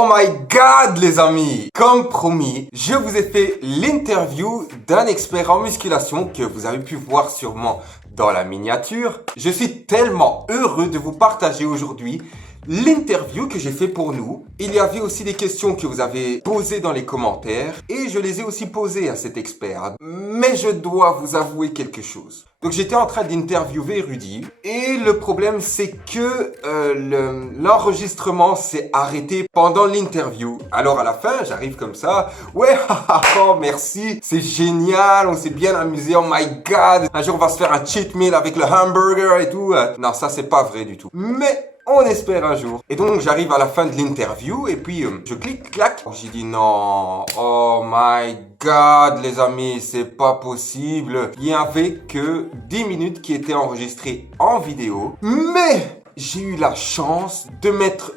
Oh my god les amis! Comme promis, je vous ai fait l'interview d'un expert en musculation que vous avez pu voir sûrement dans la miniature. Je suis tellement heureux de vous partager aujourd'hui l'interview que j'ai fait pour nous. Il y avait aussi des questions que vous avez posées dans les commentaires et je les ai aussi posées à cet expert. Mais je dois vous avouer quelque chose. Donc j'étais en train d'interviewer Rudy et le problème c'est que l'enregistrement s'est arrêté pendant l'interview. Alors à la fin j'arrive comme ça, ouais, oh merci, c'est génial, on s'est bien amusé, oh my god, un jour on va se faire un cheat meal avec le hamburger et tout. Non, ça c'est pas vrai du tout. Mais on espère un jour. Et donc j'arrive à la fin de l'interview et puis je clique, clac. J'ai dit non, oh my god les amis, c'est pas possible. Il y avait que 10 minutes qui étaient enregistrées en vidéo. Mais j'ai eu la chance de mettre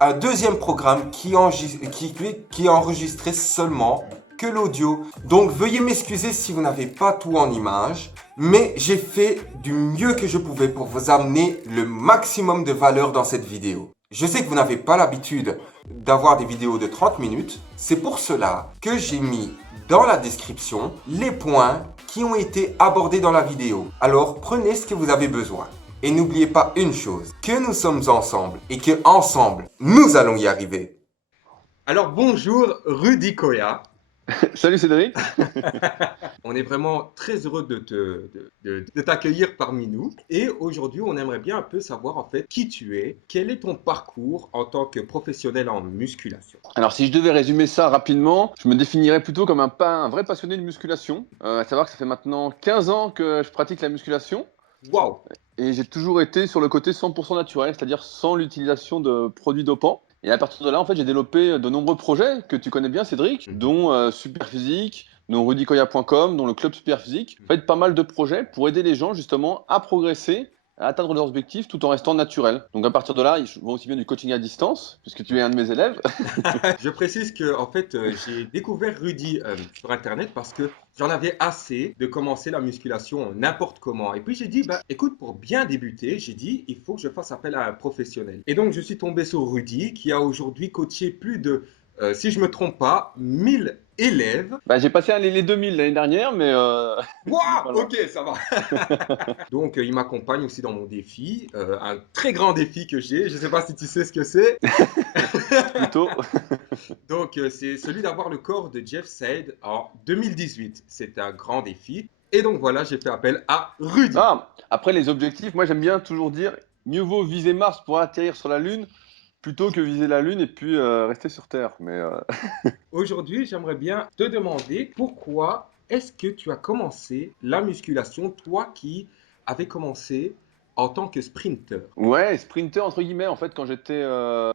un deuxième programme qui enregistrait seulement que l'audio. Donc veuillez m'excuser si vous n'avez pas tout en images, mais j'ai fait du mieux que je pouvais pour vous amener le maximum de valeur dans cette vidéo. Je sais que vous n'avez pas l'habitude d'avoir des vidéos de 30 minutes, c'est pour cela que j'ai mis dans la description les points qui ont été abordés dans la vidéo. Alors prenez ce que vous avez besoin. Et n'oubliez pas une chose, que nous sommes ensemble et que ensemble, nous allons y arriver. Alors bonjour Rudy Koya. Salut Cédric. On est vraiment très heureux de t'accueillir parmi nous. Et aujourd'hui, on aimerait bien un peu savoir en fait qui tu es, quel est ton parcours en tant que professionnel en musculation. Alors si je devais résumer ça rapidement, je me définirais plutôt comme un vrai passionné de musculation. À savoir que ça fait maintenant 15 ans que je pratique la musculation. Waouh! Et j'ai toujours été sur le côté 100% naturel, c'est-à-dire sans l'utilisation de produits dopants. Et à partir de là, en fait, j'ai développé de nombreux projets que tu connais bien, Cédric, dont Superphysique, dont rudykoya.com, dont le Club Superphysique. En fait, pas mal de projets pour aider les gens justement à progresser, à atteindre leurs objectifs tout en restant naturel. Donc à partir de là, je vois aussi bien du coaching à distance, puisque tu es un de mes élèves. Je précise que en fait, j'ai découvert Rudy sur Internet parce que j'en avais assez de commencer la musculation n'importe comment. Et puis j'ai dit, bah, écoute, pour bien débuter, j'ai dit, il faut que je fasse appel à un professionnel. Et donc je suis tombé sur Rudy qui a aujourd'hui coaché plus de, si je me trompe pas, 1000 élèves. Bah, j'ai passé les 2000 l'année dernière, mais Waouh, voilà. ok, ça va. Donc, il m'accompagne aussi dans mon défi, un très grand défi que j'ai. Je ne sais pas si tu sais ce que c'est. Plutôt. Donc, c'est celui d'avoir le corps de Jeff Said en 2018. C'est un grand défi. Et donc, voilà, j'ai fait appel à Rudy. Ah, après les objectifs, moi j'aime bien toujours dire, mieux vaut viser Mars pour atterrir sur la Lune plutôt que viser la Lune et puis rester sur Terre. Mais Aujourd'hui, j'aimerais bien te demander pourquoi est-ce que tu as commencé la musculation, toi qui avais commencé en tant que sprinter. ouais, sprinter entre guillemets, en fait, quand j'étais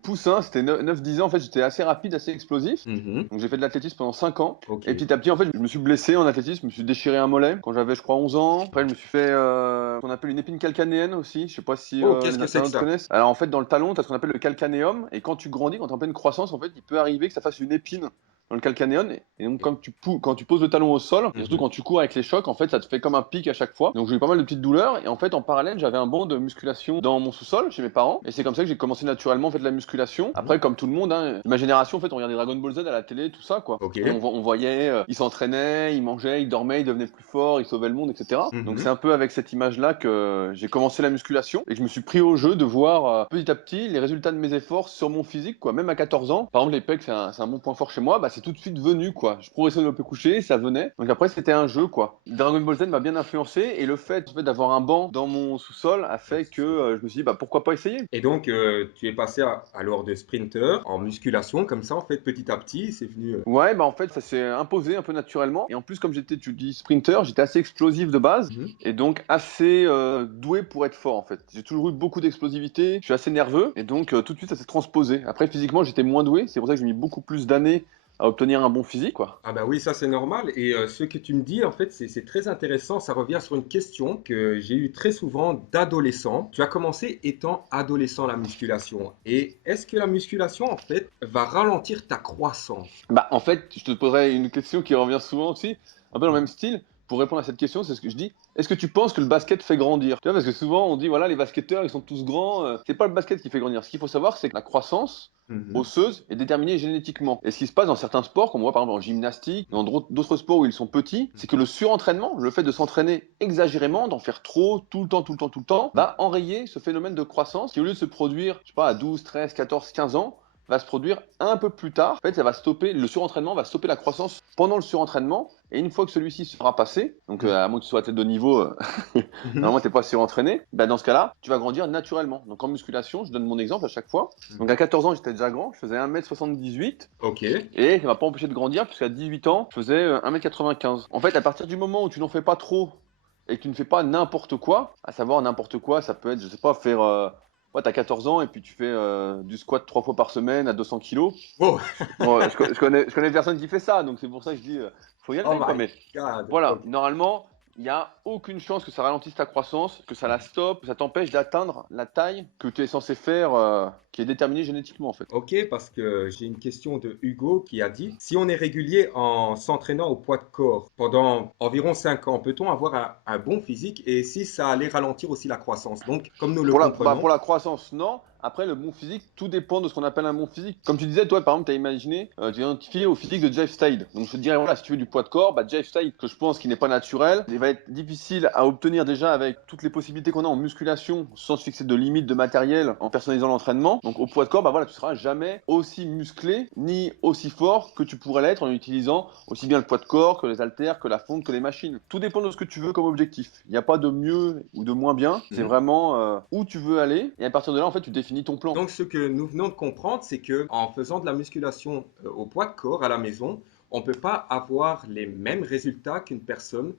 poussin, c'était 9-10 ans, en fait, j'étais assez rapide, assez explosif. Mhm. Donc j'ai fait de l'athlétisme pendant 5 ans. Ok. Et petit à petit, en fait, je me suis blessé en athlétisme, je me suis déchiré un mollet quand j'avais, je crois, 11 ans. Après, je me suis fait ce qu'on appelle une épine calcanéenne aussi. Je sais pas si Oh, qu'est-ce les que c'est que internautes ça? connaissent. Alors en fait, dans le talon, tu as ce qu'on appelle le calcanéum. Et quand tu grandis, quand tu es en pleine croissance, en fait, il peut arriver que ça fasse une épine dans le calcanéum. Et donc, quand tu poses le talon au sol, et surtout Mhm. quand tu cours avec les chocs, en fait, ça te fait comme un pic à chaque fois. Donc j'ai eu pas mal de petites douleurs. Et en fait, en parallèle, j'avais un banc de musculation dans mon sous-sol chez mes parents. Et c'est comme ça que j'ai commencé naturellement en fait la musculation. Après, comme tout le monde, hein, ma génération, en fait, on regardait Dragon Ball Z à la télé, tout ça, quoi. Ok. Et on voyait, ils s'entraînaient, ils mangeaient, ils dormaient, ils devenaient plus forts, ils sauvaient le monde, etc. Donc Mhm. c'est un peu avec cette image-là que j'ai commencé la musculation et que je me suis pris au jeu de voir petit à petit les résultats de mes efforts sur mon physique, quoi. Même à 14 ans, par exemple, les pecs, c'est un bon point fort chez moi, bah, c'est tout de suite venu, quoi. Je progressais au développé couché, ça venait. Donc après, c'était un jeu, quoi. Dragon Ball Z m'a bien influencé et le fait, en fait d'avoir un banc dans mon sous-sol a fait que je me suis dit, bah, pourquoi pas essayer? Et donc, tu es passé alors de sprinter en musculation, comme ça, en fait, petit à petit, c'est venu. Ouais, bah en fait, ça s'est imposé un peu naturellement. Et en plus, comme j'étais, tu dis, sprinter, j'étais assez explosif de base. Mhm. Et donc assez doué pour être fort, en fait. J'ai toujours eu beaucoup d'explosivité, je suis assez nerveux. Et donc, tout de suite, ça s'est transposé. Après, physiquement, j'étais moins doué. C'est pour ça que j'ai mis beaucoup plus d'années à obtenir un bon physique, quoi. Ah bah oui, ça c'est normal. Et ce que tu me dis, en fait, c'est très intéressant. Ça revient sur une question que j'ai eue très souvent d'adolescent. Tu as commencé étant adolescent la musculation. Et est-ce que la musculation, en fait, va ralentir ta croissance? Bah, en fait, je te poserai une question qui revient souvent aussi, un peu dans le même style. pour répondre à cette question, c'est ce que je dis. Est-ce que tu penses que le basket fait grandir? Tu vois, parce que souvent on dit voilà, les basketteurs ils sont tous grands. C'est pas le basket qui fait grandir. Ce qu'il faut savoir, c'est que la croissance Mhm. osseuse est déterminée génétiquement. Et ce qui se passe dans certains sports, comme on voit par exemple en gymnastique, dans d'autres sports où ils sont petits, c'est que le surentraînement, le fait de s'entraîner exagérément, d'en faire trop, tout le temps, tout le temps, tout le temps, va enrayer ce phénomène de croissance qui, au lieu de se produire, je sais pas, à 12, 13, 14, 15 ans, va se produire un peu plus tard. En fait, ça va stopper, le surentraînement va stopper la croissance pendant le surentraînement. Et une fois que celui-ci sera passé, donc à moins que tu sois athlète de niveau, Mhm. normalement tu n'es pas surentraîné, bah, dans ce cas-là, tu vas grandir naturellement. Donc en musculation, je donne mon exemple à chaque fois. Donc à 14 ans, j'étais déjà grand, je faisais 1m78. Ok. Et ça m'a pas empêché de grandir, puisqu'à 18 ans, je faisais 1m95. En fait, à partir du moment où tu n'en fais pas trop et que tu ne fais pas n'importe quoi, à savoir n'importe quoi, ça peut être, je sais pas, faire. Ouais, t'as 14 ans et puis tu fais du squat 3 fois par semaine à 200 kilos. Oh, Bon, je connais personne qui fait ça, donc c'est pour ça que je dis, faut y oh aller, quoi. my Mais God. voilà, Ok. normalement, il n'y a aucune chance que ça ralentisse ta croissance, que ça la stoppe, que ça t'empêche d'atteindre la taille que tu es censé faire, qui est déterminée génétiquement, en fait. Ok, parce que j'ai une question de Hugo qui a dit, si on est régulier en s'entraînant au poids de corps pendant environ 5 ans, peut-on avoir un bon physique et si ça allait ralentir aussi la croissance? Donc, comme nous le Pour comprenons, la croissance, non. Après, le bon physique, tout dépend de ce qu'on appelle un bon physique. Comme tu disais, toi, par exemple, tu as imaginé, tu identifié au physique de Jeff Stade. Donc, je te dirais, voilà, si tu veux du poids de corps, bah, Jeff Stade, que je pense qu'il n'est pas naturel, il va être difficile à obtenir déjà avec toutes les possibilités qu'on a en musculation, sans se fixer de limites de matériel, en personnalisant l'entraînement. Donc, au poids de corps, bah, voilà, tu seras jamais aussi musclé, ni aussi fort que tu pourrais l'être en utilisant aussi bien le poids de corps que les haltères, que la fonte, que les machines. Tout dépend de ce que tu veux comme objectif. Il n'y a pas de mieux ou de moins bien. C'est mhm. vraiment où tu veux aller. Et à partir de là, en fait, tu définis ton plan. Donc ce que nous venons de comprendre, c'est que en faisant de la musculation au poids de corps à la maison, on ne peut pas avoir les mêmes résultats qu'une personne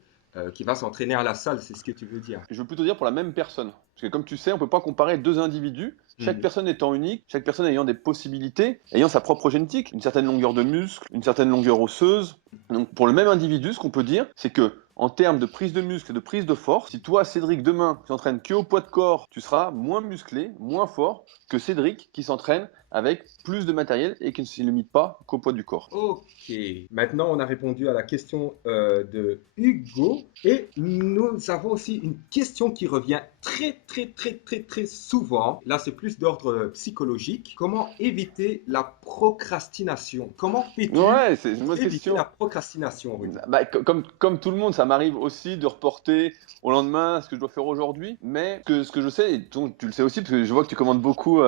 qui va s'entraîner à la salle, c'est ce que tu veux dire. Je veux plutôt dire pour la même personne. Parce que comme tu sais, on ne peut pas comparer deux individus, chaque Mhm. personne étant unique, chaque personne ayant des possibilités, ayant sa propre génétique, une certaine longueur de muscle, une certaine longueur osseuse. Donc pour le même individu, ce qu'on peut dire, c'est que en termes de prise de muscle et de prise de force, si toi, Cédric, demain, tu t'entraînes que au poids de corps, tu seras moins musclé, moins fort que Cédric qui s'entraîne avec plus de matériel et qui ne se limite pas qu'au poids du corps. Ok, maintenant on a répondu à la question de Hugo et nous avons aussi une question qui revient très souvent. Là c'est plus d'ordre psychologique. Comment éviter la procrastination? Comment fais-tu Ouais, c'est une pour bonne éviter la question. procrastination, Rudy? Bah, comme tout le monde, ça m'arrive aussi de reporter au lendemain ce que je dois faire aujourd'hui. Mais ce que je sais, et tu le sais aussi, parce que je vois que tu commandes beaucoup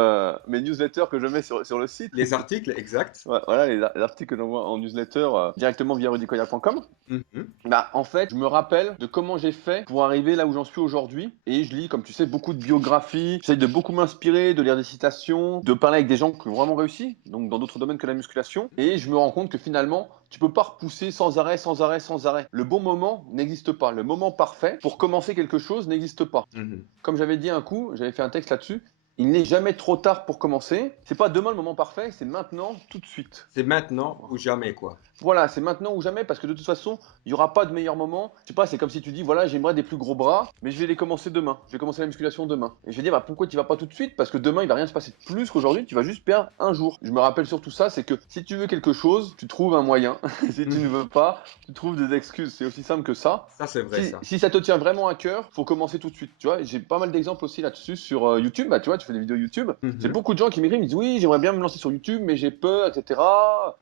mes newsletters que je mets sur le site. Les articles, exact. Ouais, voilà, les articles que j'envoie en newsletter directement via rudicoya.com. Mhm. Bah, en fait, je me rappelle de comment j'ai fait pour arriver là où j'en suis aujourd'hui. Et je lis, comme tu sais, beaucoup de biographies. J'essaie de beaucoup m'inspirer, de lire des citations, de parler avec des gens qui ont vraiment réussi, donc dans d'autres domaines que la musculation. Et je me rends compte que finalement, tu peux pas repousser sans arrêt, sans arrêt, sans arrêt. Le bon moment n'existe pas. Le moment parfait pour commencer quelque chose n'existe pas. Mhm. Comme j'avais dit un coup, j'avais fait un texte là-dessus. Il n'est jamais trop tard pour commencer. C'est pas demain le moment parfait, c'est maintenant, tout de suite. C'est maintenant ou jamais, quoi. Voilà, c'est maintenant ou jamais parce que de toute façon, il n'y aura pas de meilleur moment. Je sais pas, c'est comme si tu dis voilà, j'aimerais des plus gros bras, mais je vais les commencer demain. Je vais commencer la musculation demain. Et je vais dire bah pourquoi tu vas pas tout de suite? Parce que demain, il va rien se passer de plus qu'aujourd'hui, tu vas juste perdre un jour. Je me rappelle surtout ça, c'est que si tu veux quelque chose, tu trouves un moyen. Si tu ne Mhm. veux pas, tu trouves des excuses. C'est aussi simple que ça. Ça, c'est vrai, ça. Si ça te tient vraiment à cœur, faut commencer tout de suite. Tu vois, j'ai pas mal d'exemples aussi là-dessus sur YouTube. Bah, tu vois, tu fais des vidéos YouTube. J'ai Mhm. beaucoup de gens qui m'écrivent, ils me disent oui, j'aimerais bien me lancer sur YouTube, mais j'ai peur, etc.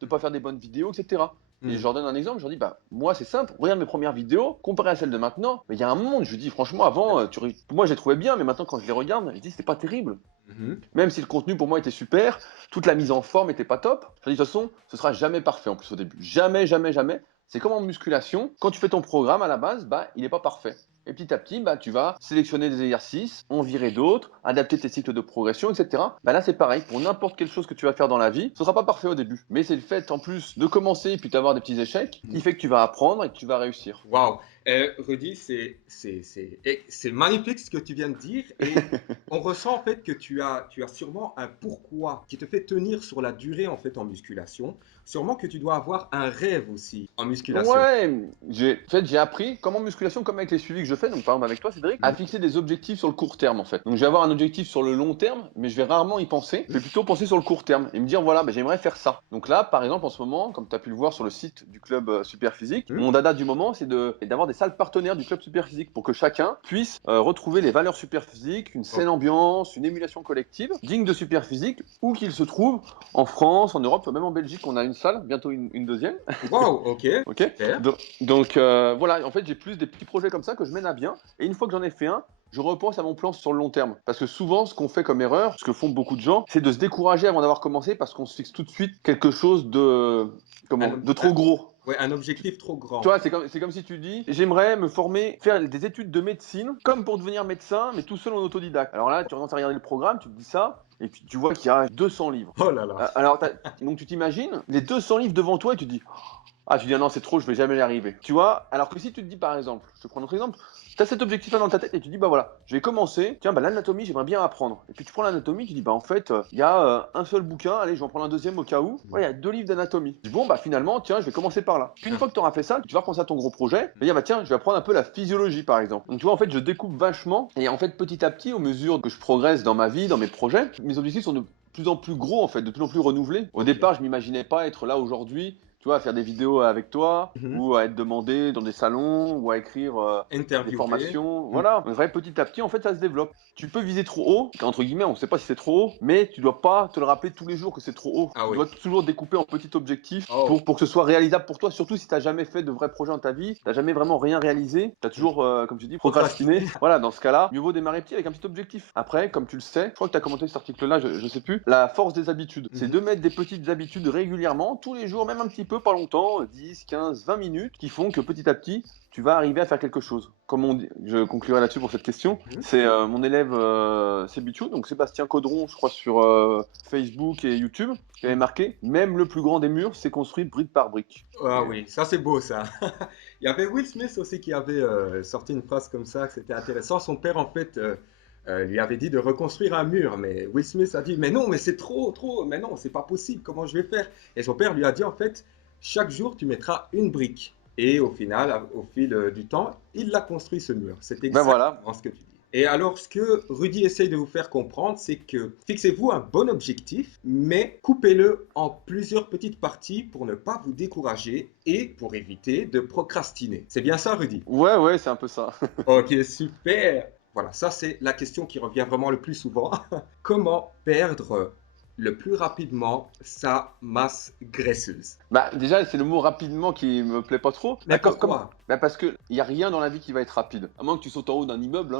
De pas faire des bonnes vidéos, etc. Et je Mhm. leur donne un exemple, je leur dis, bah, moi c'est simple, regarde mes premières vidéos, comparé à celles de maintenant, mais il y a un monde, je dis, franchement, avant, moi j'ai trouvé bien, mais maintenant quand je les regarde, je dis, c'était pas terrible. Mhm. Même si le contenu pour moi était super, toute la mise en forme était pas top, je dis, de toute façon, ce sera jamais parfait en plus au début. Jamais, jamais, jamais. C'est comme en musculation, quand tu fais ton programme à la base, bah, il n'est pas parfait. Et petit à petit, bah, tu vas sélectionner des exercices, en virer d'autres, adapter tes cycles de progression, etc. Bah, là, c'est pareil. Pour n'importe quelle chose que tu vas faire dans la vie, ce sera pas parfait au début. Mais c'est le fait, en plus, de commencer puis d'avoir des petits échecs qui fait que tu vas apprendre et que tu vas réussir. Waouh! Rudy, c'est magnifique ce que tu viens de dire et on ressent en fait que tu as sûrement un pourquoi qui te fait tenir sur la durée en fait en musculation. Sûrement que tu dois avoir un rêve aussi en musculation. Ouais, j'ai appris, comme en musculation, comme avec les suivis que je fais, donc par exemple avec toi, Cédric, à Mhm. fixer des objectifs sur le court terme en fait. Donc je vais avoir un objectif sur le long terme, mais je vais rarement y penser. Je vais plutôt penser sur le court terme et me dire voilà, bah, j'aimerais faire ça. Donc là, par exemple, en ce moment, comme tu as pu le voir sur le site du club Super Physique, Mhm. mon dada du moment, c'est d'avoir des salles partenaires du club Superphysique pour que chacun puisse retrouver les valeurs Superphysique, une saine ambiance, une émulation collective digne de Superphysique, où qu'il se trouve, en France, en Europe, même en Belgique, on a une salle, bientôt une deuxième. Wow, ok. Ok. Super. Donc voilà, en fait, j'ai plus des petits projets comme ça que je mène à bien. Et une fois que j'en ai fait un, je repense à mon plan sur le long terme. Parce que souvent, ce qu'on fait comme erreur, ce que font beaucoup de gens, c'est de se décourager avant d'avoir commencé parce qu'on se fixe tout de suite quelque chose de trop gros. Ouais, un objectif trop grand. Tu vois, c'est comme si tu dis, j'aimerais me former, faire des études de médecine, comme pour devenir médecin, mais tout seul en autodidacte. Alors là, tu commences à regarder le programme, tu te dis ça, et puis tu vois qu'il y a 200 livres. Oh là là. Alors, donc tu t'imagines les 200 livres devant toi et tu te dis, tu dis, ah non, c'est trop, je vais jamais y arriver. Tu vois, alors que si tu te dis, par exemple, je te prends un autre exemple, tu as cet objectif-là dans ta tête et tu dis, bah voilà, je vais commencer, tiens, l'anatomie, j'aimerais bien apprendre. Et puis tu prends l'anatomie, tu dis, en fait, il y a un seul bouquin, allez, je vais en prendre un deuxième au cas où. Ouais, il y a 2 livres d'anatomie. Tu dis, bon, finalement, tiens, je vais commencer par là. Puis une fois que tu auras fait ça, tu vas repenser à ton gros projet, et dire, tiens, je vais apprendre un peu la physiologie, par exemple. Donc tu vois, en fait, je découpe vachement, et en fait, petit à petit, au mesure que je progresse dans ma vie, dans mes projets, mes objectifs sont de plus en plus gros, en fait, de plus en plus renouvelés. Au départ, je m'imaginais pas être là aujourd'hui, tu vois, à faire des vidéos avec toi, ou à être demandé dans des salons, ou à écrire des formations. Voilà. Vrai, petit à petit, en fait, ça se développe. Tu peux viser trop haut, entre guillemets, on ne sait pas si c'est trop haut, mais tu dois pas te le rappeler tous les jours que c'est trop haut. Tu dois toujours découper en petits objectifs pour que ce soit réalisable pour toi, surtout si tu n'as jamais fait de vrais projets dans ta vie, tu n'as jamais vraiment rien réalisé, tu as toujours, comme tu dis, procrastiné. Voilà, dans ce cas-là, mieux vaut démarrer petit avec un petit objectif. Après, comme tu le sais, je crois que tu as commenté cet article-là, je sais plus, la force des habitudes. C'est de mettre des petites habitudes régulièrement, tous les jours, même un petit peu, pas longtemps, 10, 15, 20 minutes, qui font que petit à petit, tu vas arriver à faire quelque chose. Comme on dit, je conclurai là-dessus pour cette question. C'est mon élève Sébichou, donc Sébastien Caudron, je crois, sur Facebook et YouTube, qui avait marqué « Même le plus grand des murs s'est construit brique par brique ». Ah oui, ça c'est beau ça. Il y avait Will Smith aussi qui avait sorti une phrase comme ça, que c'était intéressant. Son père en fait lui avait dit de reconstruire un mur, mais Will Smith a dit mais non, mais c'est trop, mais non, c'est pas possible, comment je vais faire? Et son père lui a dit en fait, chaque jour tu mettras une brique. Et au final, au fil du temps, il a construit ce mur. C'est exactement ce que tu dis. Et alors, ce que Rudy essaye de vous faire comprendre, c'est que fixez-vous un bon objectif, mais coupez-le en plusieurs petites parties pour ne pas vous décourager et pour éviter de procrastiner. C'est bien ça, Rudy? Ouais, c'est un peu ça. Ok, super. Voilà, ça c'est la question qui revient vraiment le plus souvent. Comment perdre le plus rapidement sa masse graisseuse? Déjà, c'est le mot rapidement qui me plaît pas trop. Mais pourquoi? Parce qu'il n'y a rien dans la vie qui va être rapide. À moins que tu sautes en haut d'un immeuble.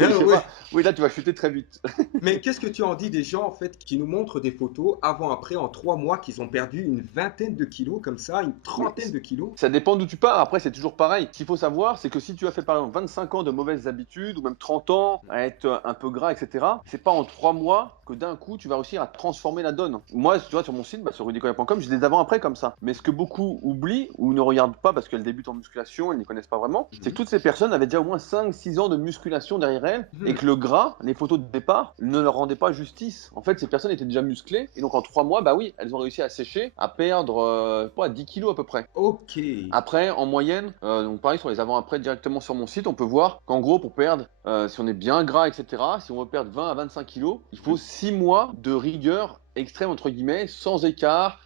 Oui. Oui, là, tu vas chuter très vite. Mais qu'est-ce que tu en dis des gens en fait qui nous montrent des photos avant-après en 3 mois qu'ils ont perdu une vingtaine de kilos comme ça, une trentaine de kilos? Ça dépend d'où tu pars. Après, c'est toujours pareil. Ce qu'il faut savoir, c'est que si tu as fait par exemple 25 ans de mauvaises habitudes ou même 30 ans à être un peu gras, etc., c'est pas en 3 mois que d'un coup tu vas réussir à transformer la donne. Moi, tu vois, sur mon site, sur rudicoya.com, j'ai des avant-après comme ça. Mais ce que beaucoup oublient ou ne regardent pas parce qu'elles débutent en musculation, elles n'y connaissent pas vraiment, c'est que toutes ces personnes avaient déjà au moins 5-6 ans de musculation derrière elles et que le gras, les photos de départ, ne leur rendaient pas justice. En fait, ces personnes étaient déjà musclées et donc en 3 mois, oui, elles ont réussi à sécher, à perdre 10 kilos à peu près. Ok. Après, en moyenne, donc pareil sur les avant-après directement sur mon site, on peut voir qu'en gros, pour perdre, si on est bien gras, etc., si on veut perdre 20 à 25 kilos, il faut 6 mois de rigueur extrême, entre guillemets, sans écart,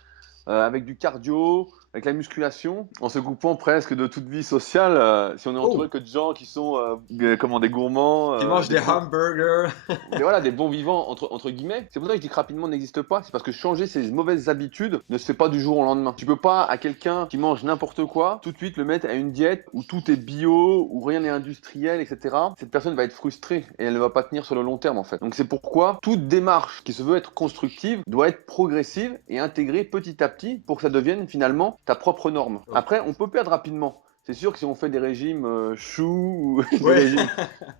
avec du cardio, avec la musculation, en se coupant presque de toute vie sociale, si on est entouré que de gens qui sont des gourmands, qui mangent des hamburgers, mais voilà, des bons vivants entre guillemets. C'est pour ça que je dis que rapidement n'existe pas. C'est parce que changer ses mauvaises habitudes ne se fait pas du jour au lendemain. Tu peux pas à quelqu'un qui mange n'importe quoi tout de suite le mettre à une diète où tout est bio, où rien n'est industriel, etc. Cette personne va être frustrée et elle ne va pas tenir sur le long terme en fait. Donc c'est pourquoi toute démarche qui se veut être constructive doit être progressive et intégrée petit à petit pour que ça devienne finalement ta propre norme. Après, on peut perdre rapidement. C'est sûr que si on fait des régimes choux, ou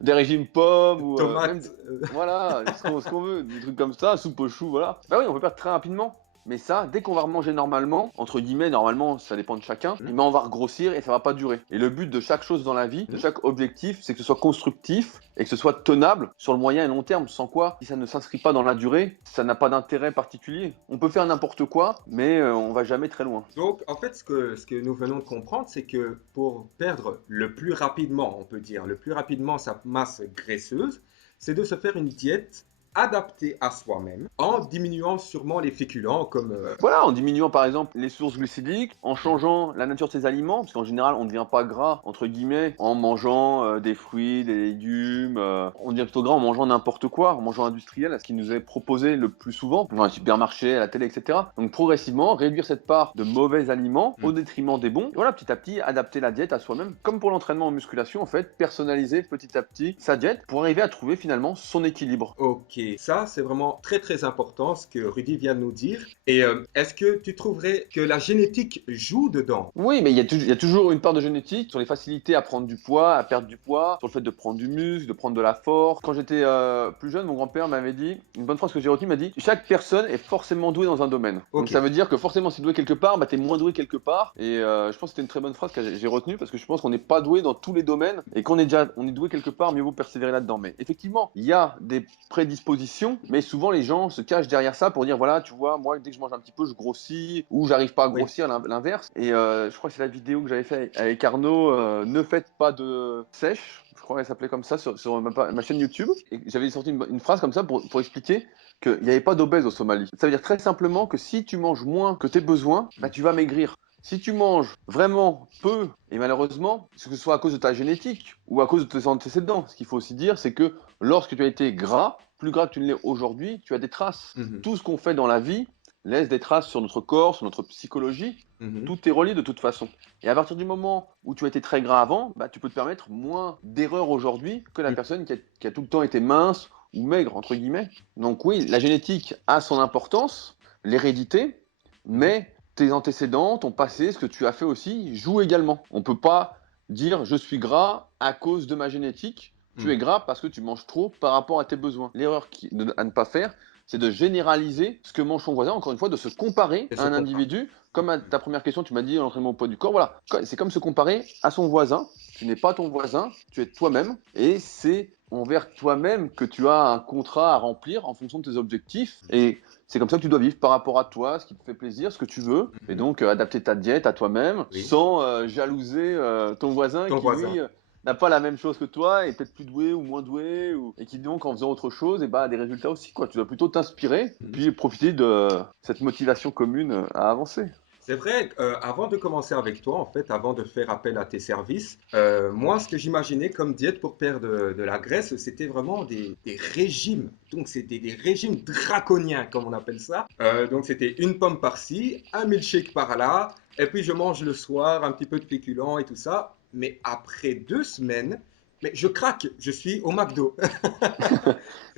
des régimes pommes, ou tomates, voilà, ce qu'on veut, des trucs comme ça, soupe aux choux, voilà. Oui, on peut perdre très rapidement. Mais ça, dès qu'on va remanger normalement, entre guillemets, normalement, ça dépend de chacun, mais on va regrossir et ça va pas durer. Et le but de chaque chose dans la vie, de chaque objectif, c'est que ce soit constructif et que ce soit tenable sur le moyen et long terme. Sans quoi, si ça ne s'inscrit pas dans la durée, ça n'a pas d'intérêt particulier. On peut faire n'importe quoi, mais on va jamais très loin. Donc, en fait, ce que nous venons de comprendre, c'est que pour perdre le plus rapidement, on peut dire, le plus rapidement sa masse graisseuse, c'est de se faire une diète adapté à soi-même en diminuant sûrement les féculents comme... Voilà, en diminuant par exemple les sources glucidiques, en changeant la nature de ses aliments, parce qu'en général on ne devient pas gras, entre guillemets, en mangeant des fruits, des légumes, on devient plutôt gras en mangeant n'importe quoi, en mangeant industriel, à ce qui nous est proposé le plus souvent, dans les supermarchés, à la télé, etc. Donc progressivement, réduire cette part de mauvais aliments au détriment des bons, et voilà, petit à petit, adapter la diète à soi-même, comme pour l'entraînement en musculation, en fait, personnaliser petit à petit sa diète pour arriver à trouver finalement son équilibre. Ok, ça c'est vraiment très très important ce que Rudy vient de nous dire. Et est-ce que tu trouverais que la génétique joue dedans? Oui, mais il y a toujours une part de génétique sur les facilités à prendre du poids, à perdre du poids, sur le fait de prendre du muscle, de prendre de la force. Quand j'étais plus jeune, mon grand-père m'avait dit, une bonne phrase que j'ai retenue, m'a dit, chaque personne est forcément douée dans un domaine. Donc Ok. ça veut dire que forcément, si tu es doué quelque part, bah, tu es moins doué quelque part. Et je pense que c'était une très bonne phrase que j'ai retenue parce que je pense qu'on n'est pas doué dans tous les domaines et qu'on est déjà on est doué quelque part, mieux vaut persévérer là-dedans. Mais effectivement, il y a des prédispositions, mais souvent les gens se cachent derrière ça pour dire voilà, tu vois, moi dès que je mange un petit peu, je grossis ou j'arrive pas à Oui. grossir l'inverse. Et je crois que c'est la vidéo que j'avais fait avec Arnaud, ne faites pas de sèche. Je crois qu'elle s'appelait comme ça sur ma chaîne YouTube. Et j'avais sorti une phrase comme ça pour expliquer qu'il n'y avait pas d'obèse au Somalie. Ça veut dire très simplement que si tu manges moins que tes besoins, bah, tu vas maigrir. Si tu manges vraiment peu, et malheureusement, que ce soit à cause de ta génétique ou à cause de tes antécédents, ce qu'il faut aussi dire, c'est que lorsque tu as été gras, plus gras que tu ne l'es aujourd'hui, tu as des traces. Mhm. Tout ce qu'on fait dans la vie laisse des traces sur notre corps, sur notre psychologie. Mhm. Tout est relié de toute façon. Et à partir du moment où tu as été très gras avant, bah, tu peux te permettre moins d'erreurs aujourd'hui que la Mhm. personne qui a tout le temps été mince ou maigre, entre guillemets. Donc oui, la génétique a son importance, l'hérédité, mais tes antécédents, ton passé, ce que tu as fait aussi, joue également. On ne peut pas dire je suis gras à cause de ma génétique. Tu es gras parce que tu manges trop par rapport à tes besoins. L'erreur à ne pas faire, c'est de généraliser ce que mange son voisin, encore une fois, de se comparer Et à je un comprends. individu. Comme à ta première question, tu m'as dit l'entraînement au poids du corps. Voilà, c'est comme se comparer à son voisin. Tu n'es pas ton voisin, tu es toi-même. Et c'est envers toi-même que tu as un contrat à remplir en fonction de tes objectifs. Et c'est comme ça que tu dois vivre par rapport à toi, ce qui te fait plaisir, ce que tu veux. Et donc, adapter ta diète à toi-même Oui. sans jalouser ton voisin Ton qui, voisin. lui, n'a pas la même chose que toi, et peut-être plus doué ou moins doué, et qui donc en faisant autre chose, et bah, a des résultats aussi, quoi. Tu dois plutôt t'inspirer, et puis profiter de cette motivation commune à avancer. C'est vrai, avant de commencer avec toi, en fait, avant de faire appel à tes services, moi, ce que j'imaginais comme diète pour perdre de la graisse, c'était vraiment des régimes. Donc, c'était des régimes draconiens, comme on appelle ça. Donc, c'était une pomme par-ci, un milkshake par-là, et puis je mange le soir un petit peu de féculents et tout ça. Mais après 2 semaines, mais je craque, je suis au McDo. C'est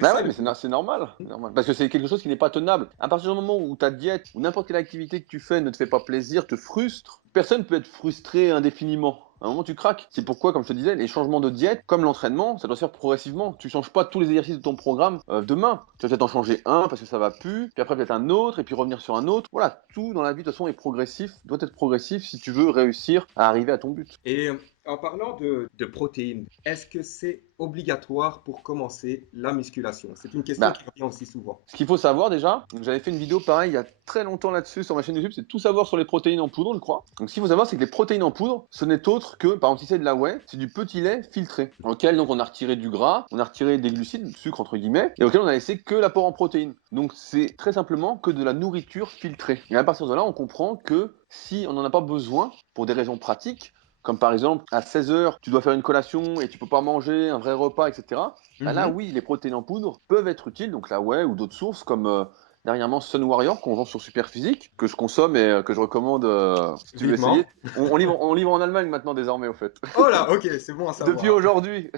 Bah ça ouais, le mais truc. c'est normal. Parce que c'est quelque chose qui n'est pas tenable. À partir du moment où ta diète ou n'importe quelle activité que tu fais ne te fait pas plaisir, te frustre, personne ne peut être frustré indéfiniment. À un moment, tu craques. C'est pourquoi, comme je te disais, les changements de diète, comme l'entraînement, ça doit se faire progressivement. Tu changes pas tous les exercices de ton programme demain. Tu vas peut-être en changer un parce que ça va plus, puis après peut-être un autre, et puis revenir sur un autre. Voilà, tout dans la vie, de toute façon, est progressif, doit être progressif si tu veux réussir à arriver à ton but. Et en parlant de protéines, est-ce que c'est obligatoire pour commencer la musculation? C'est une question Bah, qui revient aussi souvent. ce qu'il faut savoir déjà, donc j'avais fait une vidéo pareil il y a très longtemps là-dessus sur ma chaîne YouTube, c'est tout savoir sur les protéines en poudre, je crois. Donc ce qu'il faut savoir, c'est que les protéines en poudre, ce n'est autre que, par exemple, si c'est de la whey, c'est du petit lait filtré, dans lequel donc on a retiré du gras, on a retiré des glucides, du sucre entre guillemets, et auquel on a laissé que l'apport en protéines. Donc c'est très simplement que de la nourriture filtrée. Et à partir de là, on comprend que si on n'en a pas besoin, pour des raisons pratiques, comme par exemple à 16 heures, tu dois faire une collation et tu peux pas manger un vrai repas, etc. Bah là, Mhm. oui, les protéines en poudre peuvent être utiles, donc la whey ou d'autres sources comme dernièrement Sun Warrior qu'on vend sur Superphysique, que je consomme et que je recommande si tu veux essayer. Vivement. On livre en Allemagne maintenant désormais au fait. Oh là, ok, c'est bon à Depuis savoir. aujourd'hui.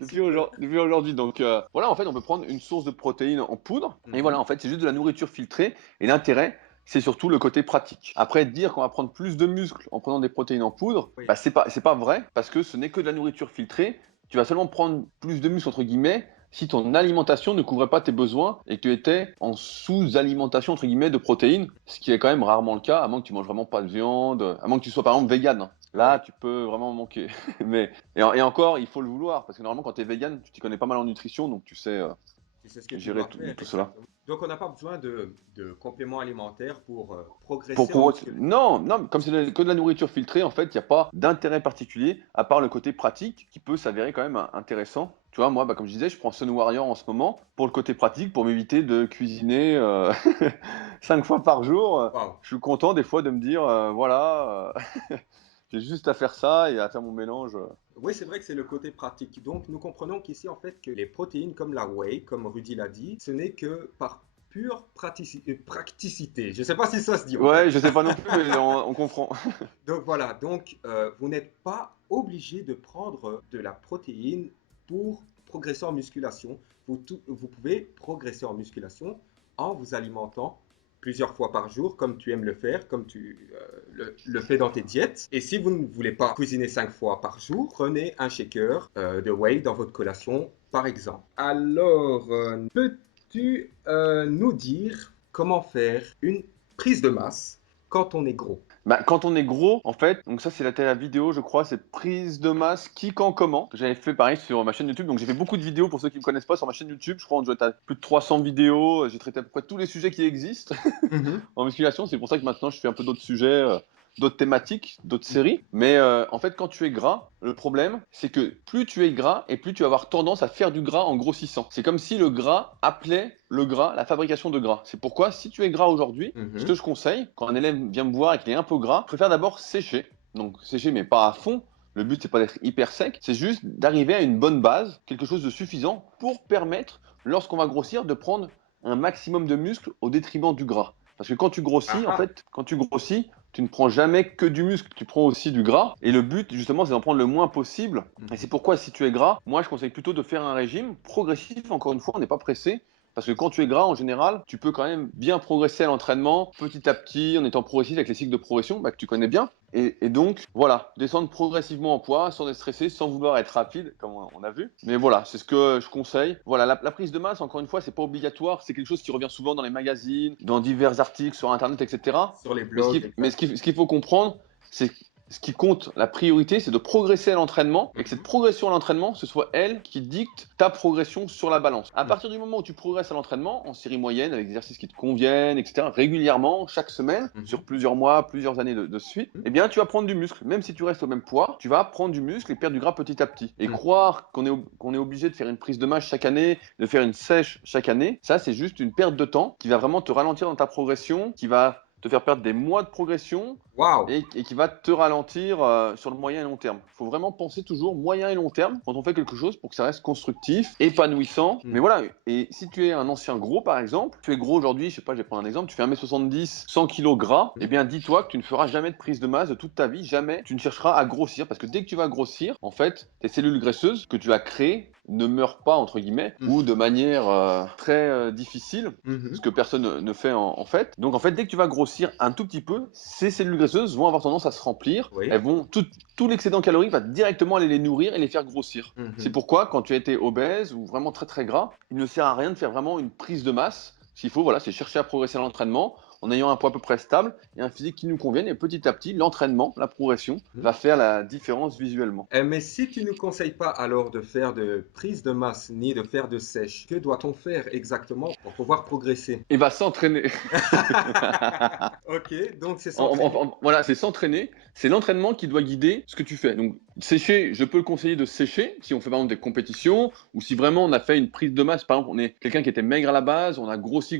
Super. Depuis aujourd'hui. Donc voilà, en fait, on peut prendre une source de protéines en poudre. Et Mhm. voilà, en fait, c'est juste de la nourriture filtrée. Et l'intérêt, c'est surtout le côté pratique. Après, dire qu'on va prendre plus de muscles en prenant des protéines en poudre, Oui. bah, c'est pas vrai parce que ce n'est que de la nourriture filtrée. Tu vas seulement prendre plus de muscles, entre guillemets, si ton alimentation ne couvrait pas tes besoins et que tu étais en sous-alimentation, entre guillemets, de protéines, ce qui est quand même rarement le cas, à moins que tu manges vraiment pas de viande, à moins que tu sois par exemple vegan. Oui. Là, tu peux vraiment manquer. Mais, et encore, il faut le vouloir, parce que normalement, quand tu es vegan, tu t'y connais pas mal en nutrition, donc tu sais C'est ce que tu gérer dois faire, tout cela. exactement. Donc, on n'a pas besoin de compléments alimentaires pour Pour, progresser en pour... musculation. Non, non, comme c'est que de la nourriture filtrée, en fait, il n'y a pas d'intérêt particulier, à part le côté pratique, qui peut s'avérer quand même intéressant. Tu vois, moi, bah, comme je disais, je prends Sun Warrior en ce moment pour le côté pratique, pour m'éviter de cuisiner 5 fois par jour. Waouh. Je suis content des fois de me dire, voilà, j'ai juste à faire ça et à faire mon mélange. Oui, c'est vrai que c'est le côté pratique. Donc, nous comprenons qu'ici, en fait, que les protéines comme la whey, comme Rudy l'a dit, ce n'est que par pure praticité. Je ne sais pas si ça se dit, en fait. Ouais, je sais pas non plus, mais on comprend. Donc, voilà. Donc, vous n'êtes pas obligé de prendre de la protéine pour progresser en musculation. Vous pouvez progresser en musculation en vous alimentant plusieurs fois par jour, comme tu aimes le faire, comme tu le fais dans tes diètes. Et si vous ne voulez pas cuisiner 5 fois par jour, prenez un shaker de whey dans votre collation, par exemple. Alors, peux-tu nous dire comment faire une prise de masse quand on est gros? Bah, quand on est gros, en fait, donc ça c'est la vidéo, je crois, c'est prise de masse, qui, quand, comment. J'avais fait pareil sur ma chaîne YouTube, donc j'ai fait beaucoup de vidéos pour ceux qui ne me connaissent pas sur ma chaîne YouTube. Je crois qu'on doit être à plus de 300 vidéos. J'ai traité à peu près tous les sujets qui existent Mhm. en musculation. C'est pour ça que maintenant je fais un peu d'autres sujets, d'autres thématiques, d'autres séries. Mais en fait, quand tu es gras, le problème, c'est que plus tu es gras et plus tu vas avoir tendance à faire du gras en grossissant. C'est comme si le gras appelait le gras, la fabrication de gras. C'est pourquoi, si tu es gras aujourd'hui, ce que Mhm. je conseille, quand un élève vient me voir et qu'il est un peu gras, je préfère d'abord sécher. Donc sécher, mais pas à fond. Le but, c'est pas d'être hyper sec, c'est juste d'arriver à une bonne base, quelque chose de suffisant pour permettre, lorsqu'on va grossir, de prendre un maximum de muscle au détriment du gras. Parce que quand tu Ah grossis, en ah. fait, quand tu grossis, tu ne prends jamais que du muscle, tu prends aussi du gras. Et le but, justement, c'est d'en prendre le moins possible. Et c'est Mhm. pourquoi, si tu es gras, moi, je conseille plutôt de faire un régime progressif. Encore une fois, on n'est pas pressé. Parce que quand tu es gras, en général, tu peux quand même bien progresser à l'entraînement, petit à petit, en étant progressif avec les cycles de progression bah, que tu connais bien. Et donc, voilà, descendre progressivement en poids, sans être stressé, sans vouloir être rapide, comme on a vu. Mais voilà, c'est ce que je conseille. Voilà, la prise de masse, encore une fois, c'est pas obligatoire. C'est quelque chose qui revient souvent dans les magazines, dans divers articles sur Internet, etc. Sur les Mais blogs, exactement. ce qu'il faut comprendre, c'est ce qui compte, la priorité, c'est de progresser à l'entraînement et que cette Mhm. progression à l'entraînement, ce soit elle qui dicte ta progression sur la balance. À Mhm. partir du moment où tu progresses à l'entraînement, en série moyenne, avec des exercices qui te conviennent, etc., régulièrement, chaque semaine, sur Mhm. plusieurs mois, plusieurs années de suite, eh bien, tu vas prendre du muscle. Même si tu restes au même poids, tu vas prendre du muscle et perdre du gras petit à petit. Et Mhm. croire qu'on est obligé de faire une prise de masse chaque année, de faire une sèche chaque année, ça, c'est juste une perte de temps qui va vraiment te ralentir dans ta progression, qui va te faire perdre des mois de progression Waouh! et qui va te ralentir sur le moyen et long terme. Il faut vraiment penser toujours moyen et long terme quand on fait quelque chose pour que ça reste constructif, épanouissant. Mais Mhm. voilà, et si tu es un ancien gros par exemple, tu es gros aujourd'hui, je sais pas, je vais prendre un exemple, tu fais 1m70, 100 kg gras, eh Mhm. bien dis-toi que tu ne feras jamais de prise de masse de toute ta vie, jamais tu ne chercheras à grossir parce que dès que tu vas grossir, en fait, tes cellules graisseuses que tu as créées ne meurent pas entre guillemets ou de manière très difficile ce Mhm. que personne ne fait en fait. Donc en fait, dès que tu vas grossir un tout petit peu, ces cellules graisseuses vont avoir tendance à se remplir. Oui. Elles vont tout l'excédent calorique va directement aller les nourrir et les faire grossir. C'est Mhm. pourquoi quand tu as été obèse ou vraiment très très gras, il ne sert à rien de faire vraiment une prise de masse. Ce qu'il faut, voilà, c'est chercher à progresser à l'entraînement en ayant un poids à peu près stable et un physique qui nous convienne. Et petit à petit, l'entraînement, la progression, Mhm. va faire la différence visuellement. Mais si tu ne conseilles pas alors de faire de prise de masse ni de faire de sèche, que doit-on faire exactement pour pouvoir progresser? Et va s'entraîner. Ok, donc c'est s'entraîner. Voilà, c'est s'entraîner. C'est l'entraînement qui doit guider ce que tu fais. Donc, sécher, je peux le conseiller de sécher si on fait par exemple des compétitions ou si vraiment on a fait une prise de masse. Par exemple, on est quelqu'un qui était maigre à la base, on a grossi,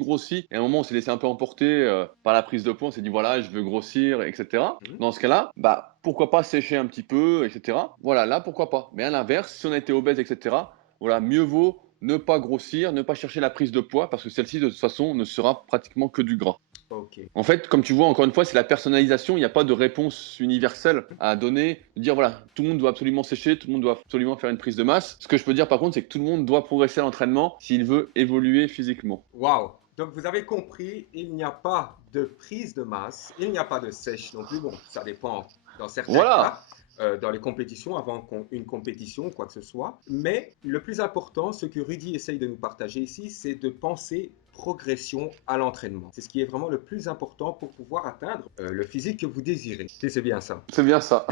et à un moment on s'est laissé un peu emporter par la prise de poids, on s'est dit voilà, je veux grossir, etc. Mhm. Dans ce cas-là, bah pourquoi pas sécher un petit peu, etc. Voilà, là pourquoi pas. Mais à l'inverse, si on a été obèse, etc. Voilà, mieux vaut ne pas grossir, ne pas chercher la prise de poids parce que celle-ci de toute façon ne sera pratiquement que du gras. Ok. En fait, comme tu vois, encore une fois, c'est la personnalisation. Il n'y a pas de réponse universelle à donner. De dire, voilà, tout le monde doit absolument sécher, tout le monde doit absolument faire une prise de masse. Ce que je peux dire, par contre, c'est que tout le monde doit progresser à l'entraînement s'il veut évoluer physiquement. Waouh! Donc vous avez compris, il n'y a pas de prise de masse, il n'y a pas de sèche non plus. Bon, ça dépend dans certains Voilà. cas, dans les compétitions, avant une compétition, quoi que ce soit. Mais le plus important, ce que Rudy essaye de nous partager ici, c'est de penser progression à l'entraînement. C'est ce qui est vraiment le plus important pour pouvoir atteindre le physique que vous désirez. C'est bien ça. C'est bien ça.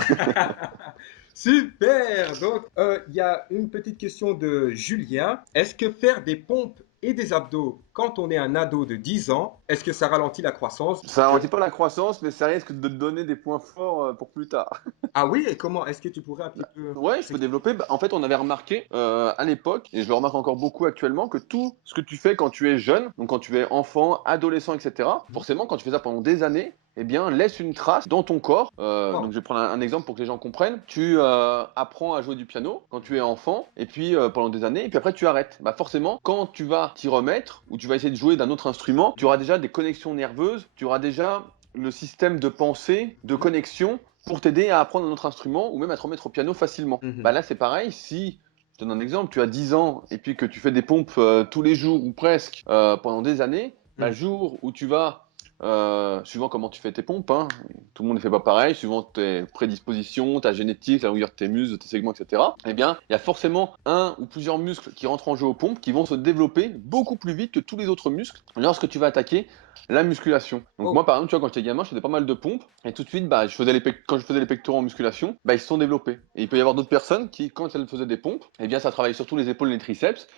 Super! Donc, il y a une petite question de Julien. Est-ce que faire des pompes et des abdos quand on est un ado de 10 ans, est-ce que ça ralentit la croissance? Ça ralentit pas la croissance, mais ça risque de te donner des points forts pour plus tard. Ah oui, et comment? Est-ce que tu pourrais un petit Bah, peu ouais, je peux développer. Bah, en fait, on avait remarqué à l'époque, et je le remarque encore beaucoup actuellement, que tout ce que tu fais quand tu es jeune, donc quand tu es enfant, adolescent, etc., forcément, quand tu fais ça pendant des années, eh bien, laisse une trace dans ton corps. Donc, Oh. je vais prendre un exemple pour que les gens comprennent. Tu apprends à jouer du piano quand tu es enfant, et puis pendant des années, et puis après, tu arrêtes. Bah, forcément, quand tu vas t'y remettre, ou tu vas essayer de jouer d'un autre instrument, tu auras déjà des connexions nerveuses, tu auras déjà le système de pensée, de connexion pour t'aider à apprendre un autre instrument ou même à te remettre au piano facilement. Bah Mhm. là, c'est pareil. Si, je te donne un exemple, tu as 10 ans et puis que tu fais des pompes tous les jours ou presque pendant des années, bah, le Mhm. jour où tu vas, suivant comment tu fais tes pompes, hein, tout le monde ne fait pas pareil, suivant tes prédispositions, ta génétique, la longueur de tes muscles, de tes segments, etc., eh bien, il y a forcément un ou plusieurs muscles qui rentrent en jeu aux pompes qui vont se développer beaucoup plus vite que tous les autres muscles lorsque tu vas attaquer la musculation. Donc Oh. moi, par exemple, tu vois, quand j'étais gamin, je faisais pas mal de pompes et tout de suite, bah, quand je faisais les pectoraux en musculation, bah, ils se sont développés. Et il peut y avoir d'autres personnes qui, quand elles faisaient des pompes, eh bien, ça travaillait surtout les épaules et les triceps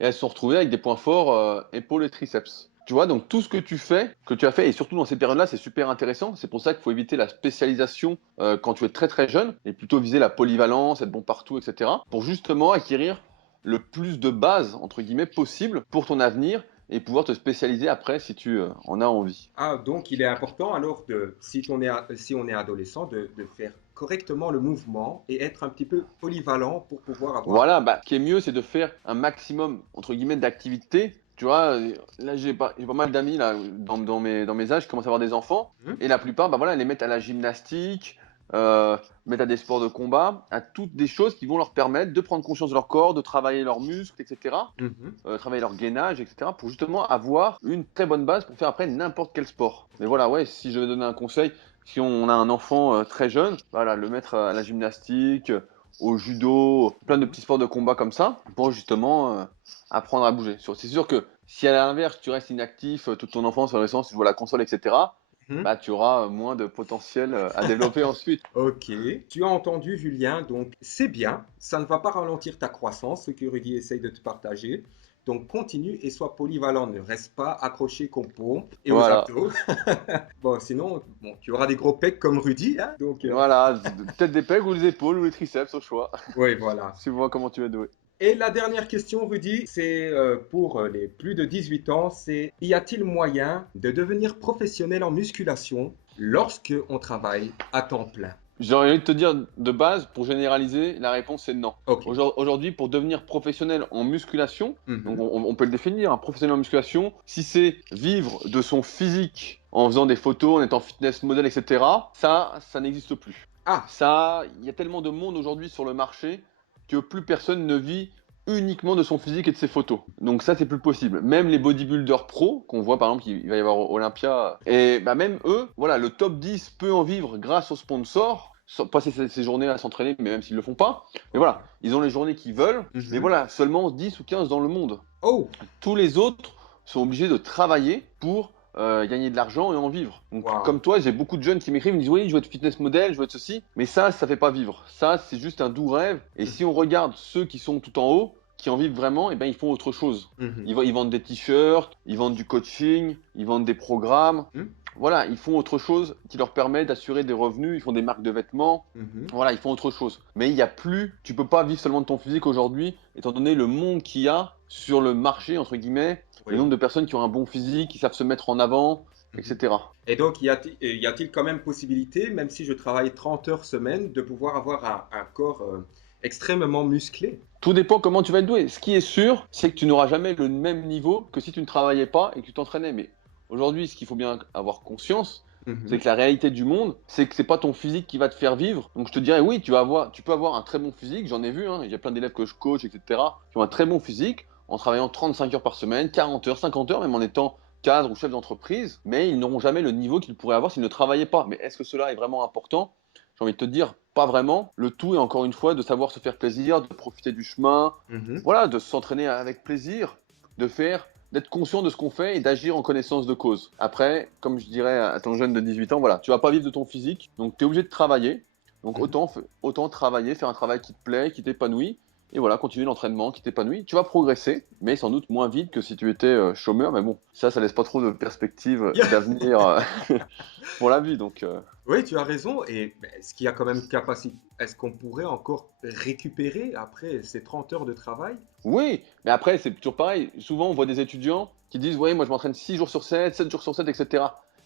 et elles se sont retrouvées avec des points forts épaules et triceps. Tu vois, donc tout ce que tu fais, que tu as fait, et surtout dans ces périodes-là, c'est super intéressant. C'est pour ça qu'il faut éviter la spécialisation quand tu es très très jeune et plutôt viser la polyvalence, être bon partout, etc. Pour justement acquérir le plus de bases, entre guillemets, possible pour ton avenir et pouvoir te spécialiser après si tu en as envie. Ah, donc il est important alors si on est adolescent, de faire correctement le mouvement et être un petit peu polyvalent pour pouvoir avoir. Voilà, bah, ce qui est mieux, c'est de faire un maximum, entre guillemets, d'activités. Tu vois, là, j'ai pas mal d'amis là, dans mes âges qui commencent à avoir des enfants. Mhm. Et la plupart, bah, voilà, ils les mettent à la gymnastique, mettent à des sports de combat, à toutes des choses qui vont leur permettre de prendre conscience de leur corps, de travailler leurs muscles, etc., Mhm. travailler leur gainage, etc., pour justement avoir une très bonne base pour faire après n'importe quel sport. Mais voilà, ouais, si je vais donner un conseil, si on a un enfant très jeune, voilà, le mettre à la gymnastique, au judo, plein de Mhm. petits sports de combat comme ça, pour justement apprendre à bouger. C'est sûr que si à l'inverse, tu restes inactif toute ton enfance, adolescence, tu joues à la console, etc., Mhm. bah, tu auras moins de potentiel à développer ensuite. Ok, tu as entendu Julien, donc c'est bien, ça ne va pas ralentir ta croissance, ce que Rudy essaye de te partager. Donc continue et sois polyvalent, ne reste pas accroché qu'aux pompes et aux Voilà. abdos. Bon, sinon, bon, tu auras des gros pecs comme Rudy, hein, donc Voilà, peut-être des pecs ou les épaules ou les triceps au choix. oui, voilà. Suivant comment tu es doué. Et la dernière question, Rudy, c'est pour les plus de 18 ans, c'est y a-t-il moyen de devenir professionnel en musculation lorsque on travaille à temps plein? J'aurais envie de te dire de base, pour généraliser, la réponse est non. Ok. Aujourd'hui, pour devenir professionnel en musculation, donc Mhm. on peut le définir, un professionnel en musculation, si c'est vivre de son physique en faisant des photos, en étant fitness model, etc., ça n'existe plus. Ah, Ça, il y a tellement de monde aujourd'hui sur le marché que plus personne ne vit uniquement de son physique et de ses photos. Donc ça, c'est plus possible. Même les bodybuilders pros, qu'on voit par exemple, il va y avoir Olympia, et bah même eux, voilà, le top 10 peut en vivre grâce aux sponsors, passer ces journées à s'entraîner, mais même s'ils le font pas. Mais ok. voilà, ils ont les journées qu'ils veulent, mais Mhm. voilà, seulement 10 ou 15 dans le monde. Oh, Tous les autres sont obligés de travailler pour gagner de l'argent et en vivre. Donc, waouh. comme toi, j'ai beaucoup de jeunes qui m'écrivent, ils me disent oui, je veux être fitness model, je veux être ceci, mais ça fait pas vivre. Ça, c'est juste un doux rêve. Et si on regarde ceux qui sont tout en haut, qui en vivent vraiment, eh ben, ils font autre chose. Mhm. Ils vendent des t-shirts, ils vendent du coaching, ils vendent des programmes. Mhm. Voilà, ils font autre chose qui leur permet d'assurer des revenus. Ils font des marques de vêtements. Mhm. Voilà, ils font autre chose. Mais il y a plus, tu peux pas vivre seulement de ton physique aujourd'hui, étant donné le monde qu'il y a sur le marché, entre guillemets, le Oui. nombre de personnes qui ont un bon physique, qui savent se mettre en avant, Mhm. etc. Et donc, y a-t-il quand même possibilité, même si je travaille 30 heures semaine, de pouvoir avoir un corps extrêmement musclé? Tout dépend comment tu vas être doué. Ce qui est sûr, c'est que tu n'auras jamais le même niveau que si tu ne travaillais pas et que tu t'entraînais. Mais aujourd'hui, ce qu'il faut bien avoir conscience, c'est Mhm. que la réalité du monde, c'est que c'est pas ton physique qui va te faire vivre. Donc je te dirais, oui, tu peux avoir un très bon physique, j'en ai vu, hein, il y a plein d'élèves que je coach, etc., qui ont un très bon physique en travaillant 35 heures par semaine, 40 heures, 50 heures, même en étant cadre ou chef d'entreprise, mais ils n'auront jamais le niveau qu'ils pourraient avoir s'ils ne travaillaient pas. Mais est-ce que cela est vraiment important? J'ai envie de te dire, pas vraiment. Le tout est encore une fois de savoir se faire plaisir, de profiter du chemin, Mhm. voilà, de s'entraîner avec plaisir, d'être conscient de ce qu'on fait et d'agir en connaissance de cause. Après, comme je dirais à ton jeune de 18 ans, voilà, tu vas pas vivre de ton physique, donc tu es obligé de travailler. Donc Mhm. autant travailler, faire un travail qui te plaît, qui t'épanouit, Et voilà, continuer l'entraînement qui t'épanouit. Tu vas progresser, mais sans doute moins vite que si tu étais chômeur. Mais bon, ça laisse pas trop de perspectives d'avenir pour la vie. Donc, Oui, tu as raison. Et ben, est-ce qu'il y a quand même capacité? Est-ce qu'on pourrait encore récupérer après ces 30 heures de travail? oui, mais après, c'est toujours pareil. Souvent, on voit des étudiants qui disent, ouais, moi je m'entraîne 6 jours sur 7, 7 jours sur 7, etc.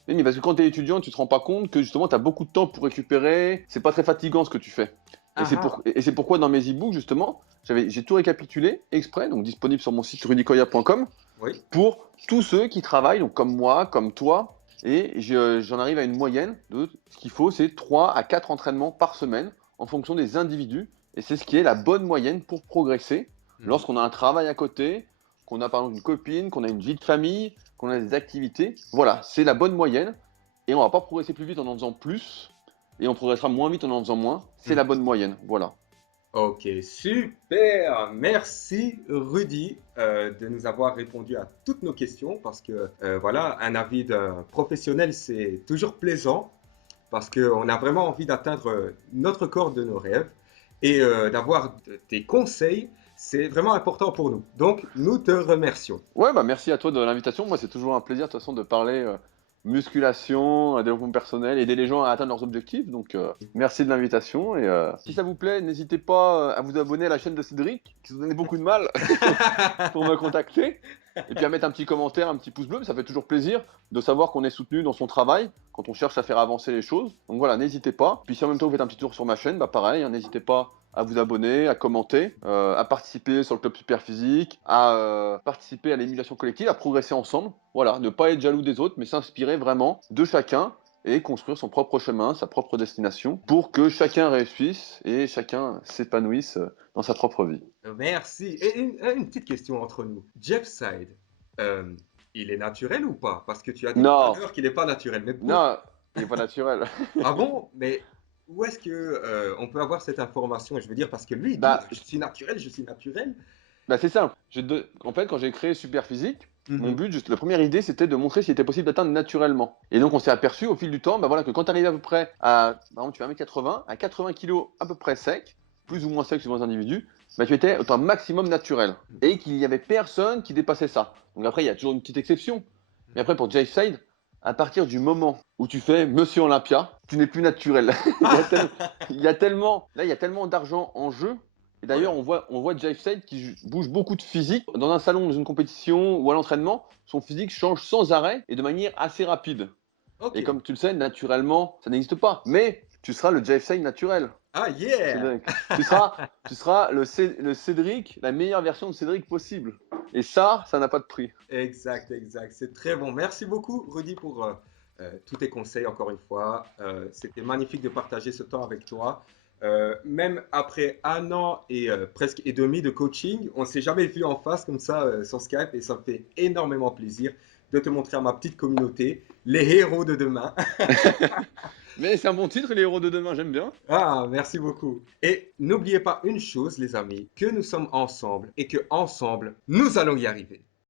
Mais parce que quand tu es étudiant, tu te rends pas compte que justement, tu as beaucoup de temps pour récupérer. C'est pas très fatigant ce que tu fais. Et Ah ah, c'est pourquoi dans mes e-books, justement, j'ai tout récapitulé exprès, donc disponible sur mon site rudicoya.com, oui. pour tous ceux qui travaillent, donc comme moi, comme toi. Et j'en arrive à une moyenne de ce qu'il faut, c'est 3 à 4 entraînements par semaine en fonction des individus. Et c'est ce qui est la bonne moyenne pour progresser Mhm. lorsqu'on a un travail à côté, qu'on a par exemple une copine, qu'on a une vie de famille, qu'on a des activités. Voilà, c'est la bonne moyenne. Et on va pas progresser plus vite en faisant plus. Et on progressera moins vite en faisant moins. C'est la Mhm. bonne moyenne. Voilà. Ok, super. Merci Rudy de nous avoir répondu à toutes nos questions parce que voilà, un avis d'un professionnel, c'est toujours plaisant parce qu'on a vraiment envie d'atteindre notre corps de nos rêves et d'avoir tes conseils, c'est vraiment important pour nous. Donc, nous te remercions. Ouais, bah merci à toi de l'invitation. Moi, c'est toujours un plaisir de toute façon de parler musculation, développement personnel, aider les gens à atteindre leurs objectifs. Donc, merci de l'invitation. Et si ça vous plaît, n'hésitez pas à vous abonner à la chaîne de Cédric, qui se donnait beaucoup de mal pour me contacter. Et puis à mettre un petit commentaire, un petit pouce bleu, ça fait toujours plaisir de savoir qu'on est soutenu dans son travail quand on cherche à faire avancer les choses. Donc voilà, n'hésitez pas. Puis si en même temps vous faites un petit tour sur ma chaîne, bah pareil, hein, n'hésitez pas à vous abonner, à commenter, à participer sur le club super physique, à participer à l'émulation collective, à progresser ensemble. Voilà, ne pas être jaloux des autres, mais s'inspirer vraiment de chacun et construire son propre chemin, sa propre destination, pour que chacun réussisse et chacun s'épanouisse dans sa propre vie. Merci. Et une petite question entre nous. Jeff Side, euh, il est naturel ou pas? Parce que tu as dit tout à Non, l'heure qu'il n'est pas naturel. Mais pour... non, il n'est pas naturel. Ah bon? Mais où est-ce que on peut avoir cette information? Je veux dire, parce que lui, il dit, Bah, je suis naturel, je suis naturel. Bah c'est simple. En fait, quand j'ai créé Super Physique, mon Mhm. but, juste la première idée, c'était de montrer s'il était possible d'atteindre naturellement. Et donc, on s'est aperçu au fil du temps, bah voilà, que quand tu arrives à peu près à, par exemple, tu fais 1m80, à 80 kilos à peu près sec, plus ou moins sec suivant les individus, bah tu étais au temps maximum naturel. Et qu'il n'y avait personne qui dépassait ça. Donc après, il y a toujours une petite exception. Mais après, pour Jay Side, à partir du moment où tu fais Monsieur Olympia, tu n'es plus naturel. Là, il y a tellement d'argent en jeu. Et Oh d'ailleurs, là. on voit Jeff Side qui bouge beaucoup de physique. Dans un salon, dans une compétition ou à l'entraînement, son physique change sans arrêt et de manière assez rapide. Ok. Et comme tu le sais, naturellement, ça n'existe pas. Mais tu seras le Jeff Side naturel, Ah yeah! Cédric. Tu seras le Cédric, la meilleure version de Cédric possible. Et ça n'a pas de prix. Exact, exact. C'est très bon. Merci beaucoup, Rudy, pour tous tes conseils, encore une fois. C'était magnifique de partager ce temps avec toi. Même après un an et presque et demi de coaching, on ne s'est jamais vu en face comme ça sur Skype et ça me fait énormément plaisir de te montrer à ma petite communauté les héros de demain. Mais c'est un bon titre, les héros de demain, j'aime bien. Ah, merci beaucoup. Et n'oubliez pas une chose, les amis, que nous sommes ensemble et que ensemble, nous allons y arriver.